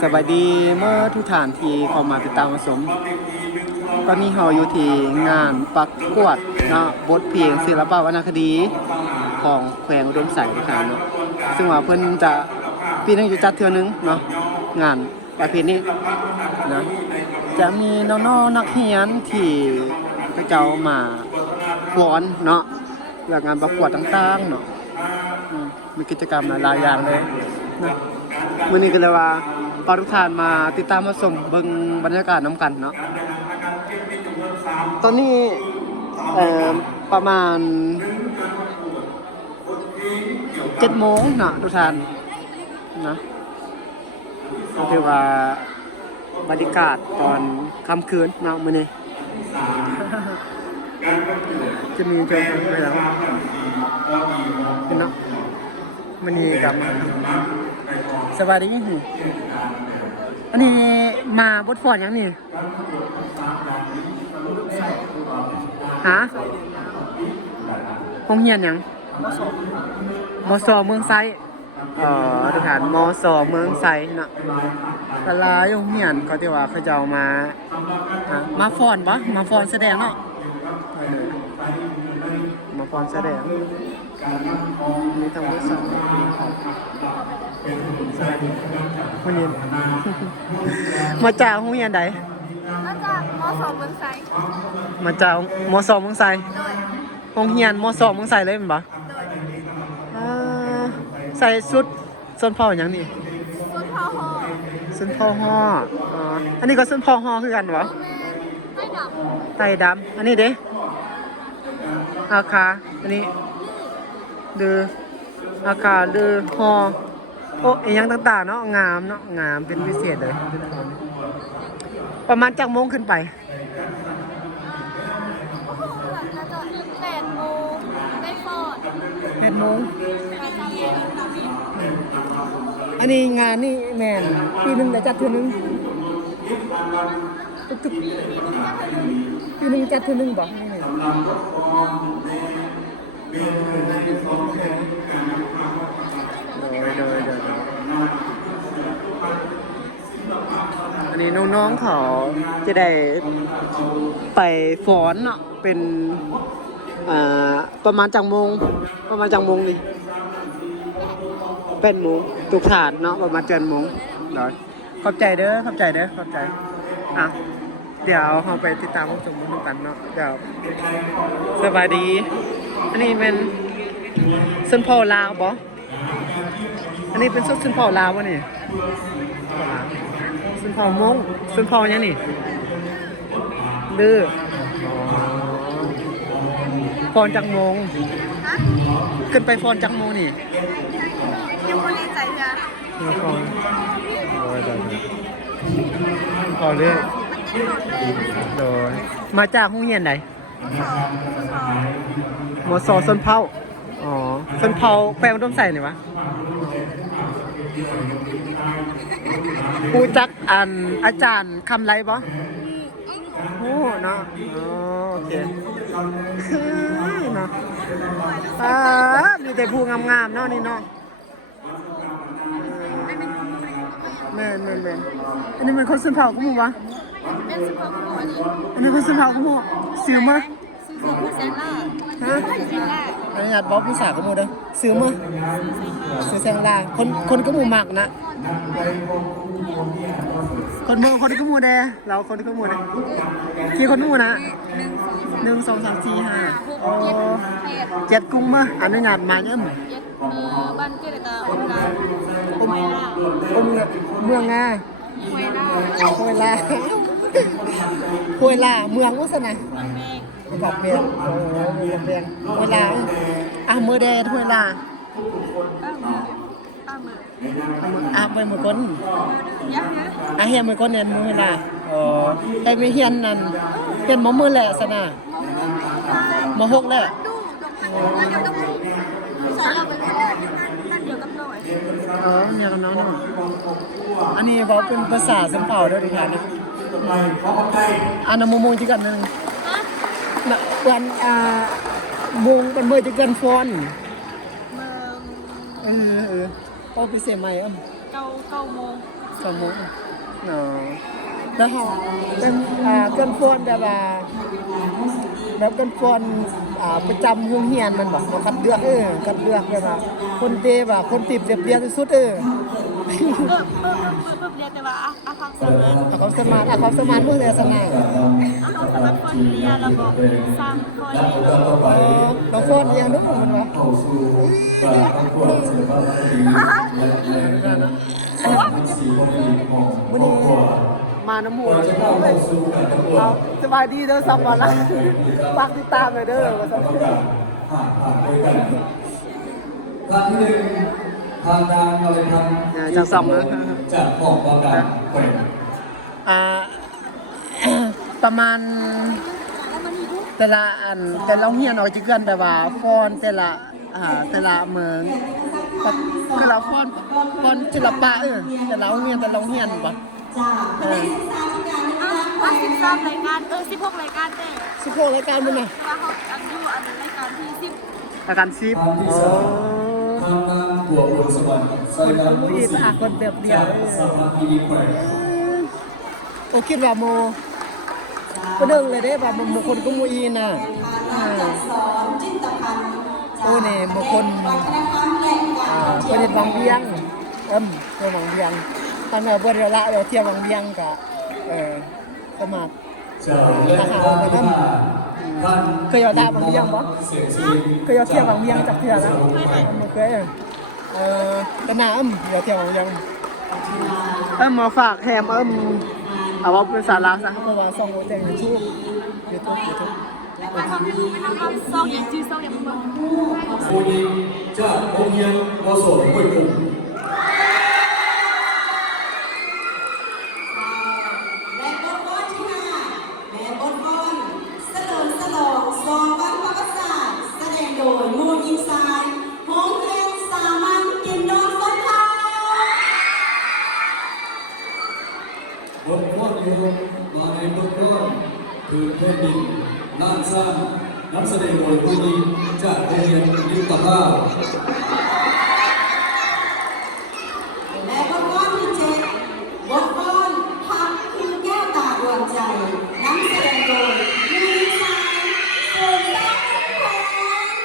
สวัสดีเมื่อทุกท่านที่เข้ามาติดตามชมตอนนี้เราอยู่ที่งานประกวดเนาะบทเพลงศิลปวรรณคดีของแขวงอุดมไสน์นะครับเนาะซึ่งว่าเพิ่นจะปีนึงอยู่จัดเทื่อนึงเนาะงานประเภทนี้นะจะมีน้องๆนักเรียนที่เขาเจ้ามาฟ้อนเนาะเรื่องงานประกวดต่างๆเนาะมีกิจกรรมหลายอย่างเลยนะมื้อนี้ก็เลยว่าพาทุกท่านมาติดตามมาชมเบิ่งบรรยากาศน้ำกันเนาะตอนนี้ประมาณ7 โมงเนาะทุกท่านนะก็คือว่าบรรยากาศตอนค่ำคืนเนาะมื้อนี้ จะมีโจมไปแล้วเห็นเนาะมื้อนี้กลับมาสวัสดีอันนี้มาบทฟ้อนยังนี่ฮะโรงเรียนยังมสเมืองไซทุกท่านมสเมืองไซเนาะกะลาโรงเรียนเขาที่ว่าเขาจะเอามาฟ้อนบ่มาฟ้อนแสดงเนาะมาฟ้อนแสดงมีทั้งหมด2ปีครับสวัสดีวันนี้ มาจากโรงเรียนใดมาจากมสเมืองไซ มาจากมสเมืองไซ โดย โรงเรียนมสเมืองไซเลยแม่นบ่ โดย ใส่ชุดส้นเผาหยังนี่ ส่วนพ่อห่อ ส้นเผาฮ้ออันนี้ก็ส้นเผาฮ้อคือกันบ่ ไม่ด ไตดำอันนี้เด้อาคาอันนี้ดืออาคาดือฮ้อโอ้อีหยังต่างๆเนาะงามเนาะงามเป็นพิเศษเลยประมาณจักโมงขึ้นไป ำน่าจะ8 โมงได้ฟอด 8 โมง มาจากเย็น อันนี้งานนี่แม่นปีหนึงได้จัดเทื่อนึงทุกๆปีหนึงจัดเทื่อนึงบ่โดยอันนี้น้องๆเขาจะได้ไปฟ้อนเนาะเป็นประมาณจังโมงนี่8 โมงตุกถาดเนาะประมาณ7 โมงเดี๋ยวขอบใจเด้ออ่ะเดี๋ยวเราไปติดตามชมกันเนาะเดี๋ยวสวัสดีอันนี้เป็นส้นเผาลาวบ่อันนี้เป็นส้นเผาลาวบ่นี่ส้นเผามงส้นเผายังนี่ดื้อฟอนจังโมง ฮะ ขึ้นไปฟอนจังโมงนี่ ยังไม่ได้ใจจ้ะ ฟอนพอเรื่อยโดยมาจากโรงเรียนไหนมสส้นเผาอ๋อส้นเผาแปลงต้มใส่หน่อยวะผู้จักอาจารย์คำไรบ่โอ้เนาะโอเคเนาะมีแต่ผู้งามๆเนาะนี่เนาะแม่นอันนี้มันคนส้นเผาก็มูวะ เป็นสุภาพบุรุษ อันนี้คนส้นเผาก็มูซื้อมา ซื้อเซนล่า ฮะ เซนล่า อนุญาตบอกผู้สาวก็มูเด้อซื้อมาซื้อแซงลาคนก็มูมักนะคนเมืองคนก็มูเด้เราคนก็มูเด้กี่คนมูนะ1 2 3 4 5 6 7 7 กุ้งมาอนุญาตมาเงิน 8บ้านเจริญองค์การห้วยล่า เมืองงา ห้วยล่า ห้วยลาเมืองอุสนะ แม่ง กับเมียนโอ้เมืองเมียนห้วยลามือแดดห้วยลา ป้ามือ ไปมือก้น ยักษ์นะ เฮียมือก้นเนี่ยมือลาอ๋อแต่ไม่เฮียนนั่นเฮียนหมอมือแหละสนะหมอหกแหละ ดูดงพันแล้วเดี๋ยวต้องสอนเราไปเรื่อยๆนั่นเดี๋ยวกับหน่อย เนี่ยกับน้องอันนี้เขาเป็นภาษาสัมเภาด้วยดิค่ะนะอันนั้นมุงที่กันนึง ฮะ น่ะวันมุงเป็นเบอร์ที่กันฟอน เมือง เออเอาไปเสียใหม่ 9 โมง สมมุติเนาะแล้วเขาเป็นเกินฟ้อนแบบว่าแล้วเกินฟ้อนประจำโรงเรียนมันบอกคัดเลือกคัดเลือกแบบว่าคนเตว่าคนติดเรียบที่สุดเพิ่มเรียนแต่ว่าความสามารถ เขาสมาร์ทเมื่อไรสนาย ความสามารถคนเรียนแล้วก็สร้างคน เราฟ้อนยังนึกมันวะวันนี้มาน้ำมูเอาสบายดีเด้อซับวันละฝากติดตามเลยเด้อมาสัก ครั้งที่หนึ่งทางการเราเลยทำ จากซ้ำนะ จากห้องประกาศแขวง ประมาณแต่ละอันแต่ละเฮียนออกจะเกินแบบว่าฟอนแต่ละเมืองคือเราฟอนศิลปะแต่ละเฮียนปะ13 รายการ16 รายการแต่ 16รายการมันน่ะ ว่าเขาอันอยู่อันรายการที่10 รายการ10 ทางที่สองทางการตัวบนสวรรค์ใส่การ ผู้ดีสะคนเดียวเดียว สถานีแขวง โอคิดว่าโมก็เดิงเลยได้ว่าโมคนก็โมอีน่ะโอ้เนี่ยโมคนประเทศวังเวียงเที่ยววังเวียงตอนนี้บริละเราเที่ยววังเวียงกะก็มา จาก ทหารไปนั่นเคยเอาดาบวังเวียงปะ เสียงซี เคยเอาเที่ยววังเวียงจากเที่ยวนะไม่เคยตะนาเดี๋ยวเที่ยววังเวียงมาฝากแฮมเอาว่าเป็นสาระซะเพราะว่าส่องโอเทงยูทูบ ไปทำซองอย่างชื่อซองอย่างมึง ผู้หญิงจากโรงเรียนวโสห้วยคุ้ง และบทกลอนที่5และบทกลอนเสลิมฉลองซองวันประวัติศาสตร์แสดงโดยมูลอินไซด์โฮมเรียนสามัญกินนอนคนไทย บทกลอนนี้มาในบทกลอนคือแผ่นดินน่านสร้างนำแสดงโดยผู้หญิงจากโรงเรียนนิตภาพ และบทกลอนที่7บทกลอนพักคือแก้วตาดวงใจนำแสดงโดยมูลอินไซด์ส่วนตั้งแขวง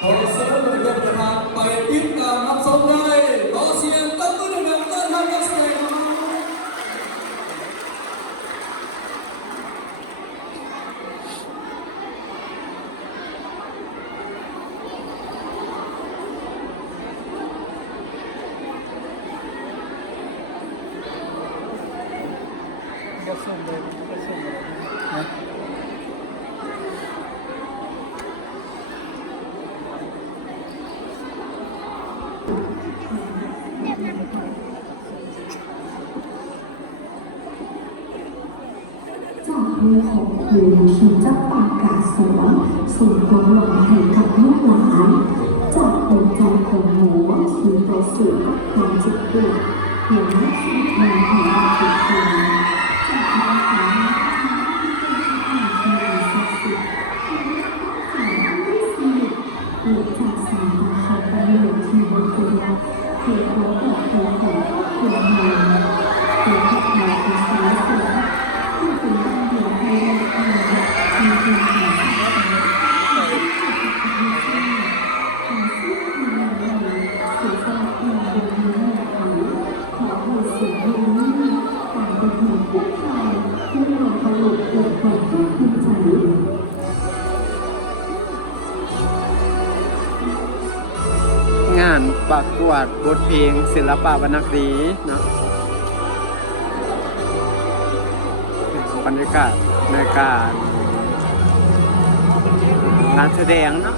ขอเสนอเลยครับประธานไปติดตามรับชมได้ขอเสียงตบมือดังๆต้อนรับนักแสดงครับ เดี๋ยวส่งเลยนะ จากมือของคุณคิดจะปากกาสอนส่งความหวังให้กับลูกหลานจากหัวใจของหนูคิดต่อสู้กับความเจ็บปวดเพียงไม่คิดมาของเราทุกคนจากน้ำตาที่เป็นศักดิ์สิทธิ์หรือจากสายตาเขาไปเหลือที่บนตัวเพียงเพราะแต่เพียงของคุณงามเพียงแค่ใครเป็นสายเสือที่เป็นบ้านเดียวให้เราทำมีเพียงแค่สายตาสื่อสารความเป็นนี้เขาขอให้สิ่งนี้การเป็นเหตุผู้ชายที่เราผลิตเกิดความภาคภูมิใจ งานประกวดบทเพลงศิลปะวรรณคดีเนาะบรรยากาศในการงานแสดงเนาะ